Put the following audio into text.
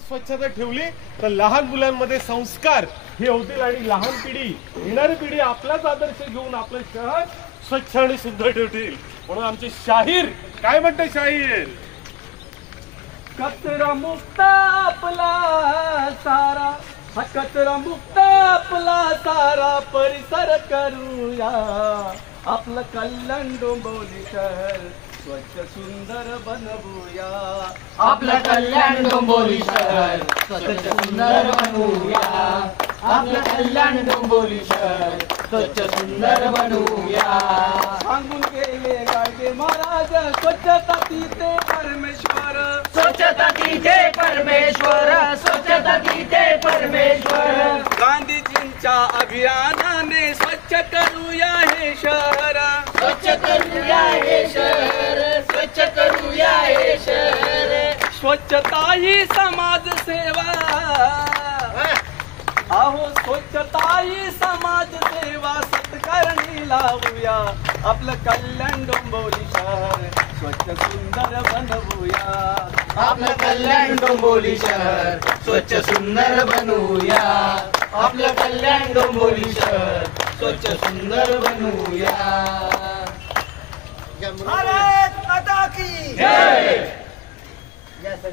स्वच्छता ठेवली तर लहान मुलांमध्ये संस्कार हे होतील आणि लहान पिढी येणारी पिढी आपलाच आदर्श घेऊन आपलं शहर स्वच्छ आणि सुंदर ठेवतील. म्हणून आमचे शाहीर काय म्हणते शाहीर, कचरा मुक्त आपला सारा, हा कचरा मुक्त आपला सारा परिसर करूया, आपलं कल्याण डोंबिवली शहर स्वच्छ सुंदर बनवूया, आपलं कल्याण डोंबिवली शहर स्वच्छ सुंदर बनवूया, आपलं कल्याण डोंबिवली शहर स्वच्छ सुंदर बनवूया. सांगून गेले गाडगे महाराज स्वच्छता तिथे परमेश्वर, स्वच्छता तिथे परमेश्वर, स्वच्छता तिथे परमेश्वर. गांधीजींच्या अभियानाने स्वच्छ करूया हे शहर, स्वच्छ करूया हे शहर, स्वच्छ करूया हे शहर. स्वच्छता ही समाज सेवा, अहो स्वच्छता ही समाज सेवा सत्कारणी लावूया, आपलं कल्याण डोंबिवली शहर स्वच्छ सुंदर बनवूया, आपलं कल्याण डोंबिवली शहर स्वच्छ सुंदर बनवूया, आपलं कल्याण डोंबिवली शहर स्वच्छ सुंदर बनवूया. भारत माता की जय.